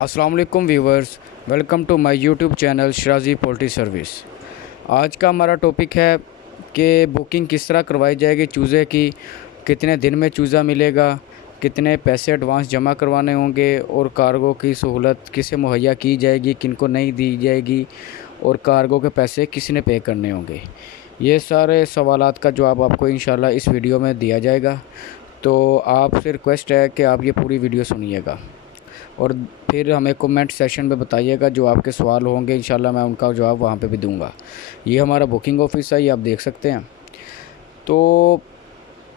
अस्सलाम वालेकुम viewers, welcome to my YouTube channel Sharaji poultry service. आज का हमारा टॉपिक है कि बुकिंग किस तरह करवाई जाएगी चूज़े की, कितने दिन में चूज़ा मिलेगा, कितने पैसे एडवांस जमा करवाने होंगे और कार्गो की सहूलत किसे मुहैया की जाएगी, किनको नहीं दी जाएगी और कार्गो के पैसे किसने पे करने होंगे। ये सारे सवालात का जवाब आपको इंशाल्लाह इस वीडियो में दिया जाएगा। तो आपसे रिक्वेस्ट है कि आप ये पूरी वीडियो सुनिएगा और फिर हमें कमेंट सेशन में बताइएगा जो आपके सवाल होंगे, इंशाल्लाह मैं उनका जवाब वहाँ पे भी दूंगा। ये हमारा बुकिंग ऑफिस है, ये आप देख सकते हैं। तो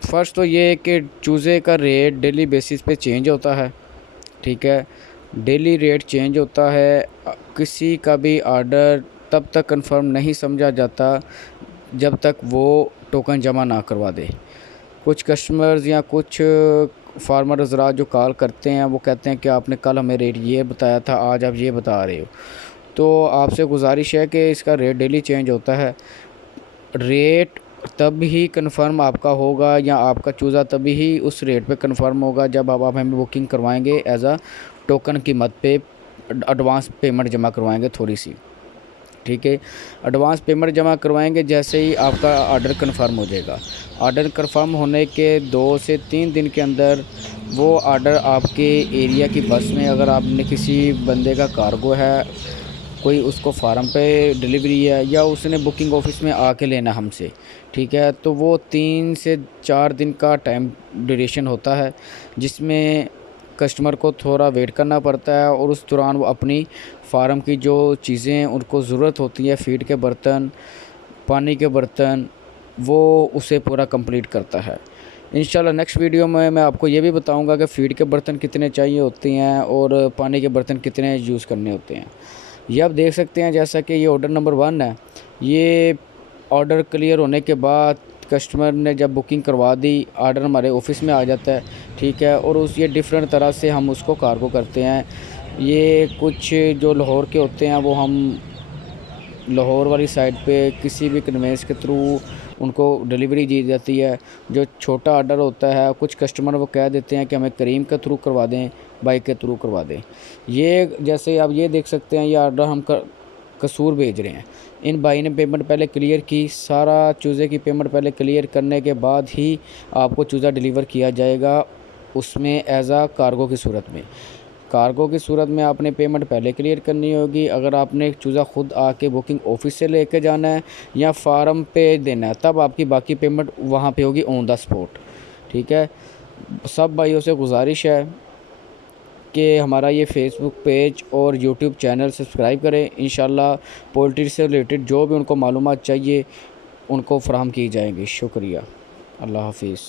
फर्स्ट तो ये है कि चूज़े का रेट डेली बेसिस पे चेंज होता है, ठीक है। डेली रेट चेंज होता है। किसी का भी आर्डर तब तक कंफर्म नहीं समझा जाता जब तक वो टोकन जमा ना करवा दे। कुछ कस्टमर्स या कुछ फार्मर हज़रात जो कॉल करते हैं वो कहते हैं कि आपने कल हमें रेट ये बताया था, आज आप ये बता रहे हो। तो आपसे गुजारिश है कि इसका रेट डेली चेंज होता है। रेट तब ही कंफर्म आपका होगा या आपका चूज़ा तभी ही उस रेट पे कंफर्म होगा जब आप हमें बुकिंग करवाएंगे एज आ टोकन कीमत पे एडवांस पेमेंट जमा करवाएंगे थोड़ी सी, ठीक है। एडवांस पेमेंट जमा करवाएंगे जैसे ही आपका ऑर्डर कंफर्म हो जाएगा। ऑर्डर कंफर्म होने के 2 से 3 दिन के अंदर वो ऑर्डर आपके एरिया की बस में, अगर आपने किसी बंदे का कार्गो है, कोई उसको फार्म पे डिलीवरी है या उसने बुकिंग ऑफिस में आके लेना हमसे, ठीक है, तो वो 3 से 4 दिन का टाइम ड्यूरेशन होता है जिसमें कस्टमर को थोड़ा वेट करना पड़ता है और उस दौरान वो अपनी फार्म की जो चीज़ें उनको ज़रूरत होती है, फीड के बर्तन, पानी के बर्तन, वो उसे पूरा कंप्लीट करता है। इंशाल्लाह नेक्स्ट वीडियो में मैं आपको ये भी बताऊंगा कि फ़ीड के बर्तन कितने चाहिए होते हैं और पानी के बर्तन कितने यूज़ करने होते हैं। ये आप देख सकते हैं जैसा कि ये ऑर्डर नंबर 1 है। ये ऑर्डर क्लियर होने के बाद कस्टमर ने जब बुकिंग करवा दी, ऑर्डर हमारे ऑफिस में आ जाता है, ठीक है, और उस ये डिफरेंट तरह से हम उसको कार्गो करते हैं। ये कुछ जो लाहौर के होते हैं वो हम लाहौर वाली साइड पे किसी भी कन्वेंस के थ्रू उनको डिलीवरी दी जाती है। जो छोटा ऑर्डर होता है, कुछ कस्टमर वो कह देते हैं कि हमें करीम के थ्रू करवा दें, बाइक के थ्रू करवा दें। ये जैसे आप ये देख सकते हैं, ये ऑर्डर हम कसूर भेज रहे हैं। इन भाई ने पेमेंट पहले क्लियर की, सारा चूज़े की पेमेंट पहले क्लियर करने के बाद ही आपको चूज़ा डिलीवर किया जाएगा, उसमें एज आ कार्गो की सूरत में। कार्गो की सूरत में आपने पेमेंट पहले क्लियर करनी होगी। अगर आपने चूज़ा ख़ुद आके बुकिंग ऑफिस से लेके जाना है या फार्म पे देना है, तब आपकी बाकी पेमेंट वहाँ पे होगी ऑन द स्पॉट, ठीक है। सब भाइयों से गुजारिश है कि हमारा ये फेसबुक पेज और यूट्यूब चैनल सब्सक्राइब करें। इंशाल्लाह पोल्ट्री से रिलेटेड जो भी उनको मालूमात चाहिए उनको फ़राहम की जाएंगी। शुक्रिया। अल्लाह हाफिज़।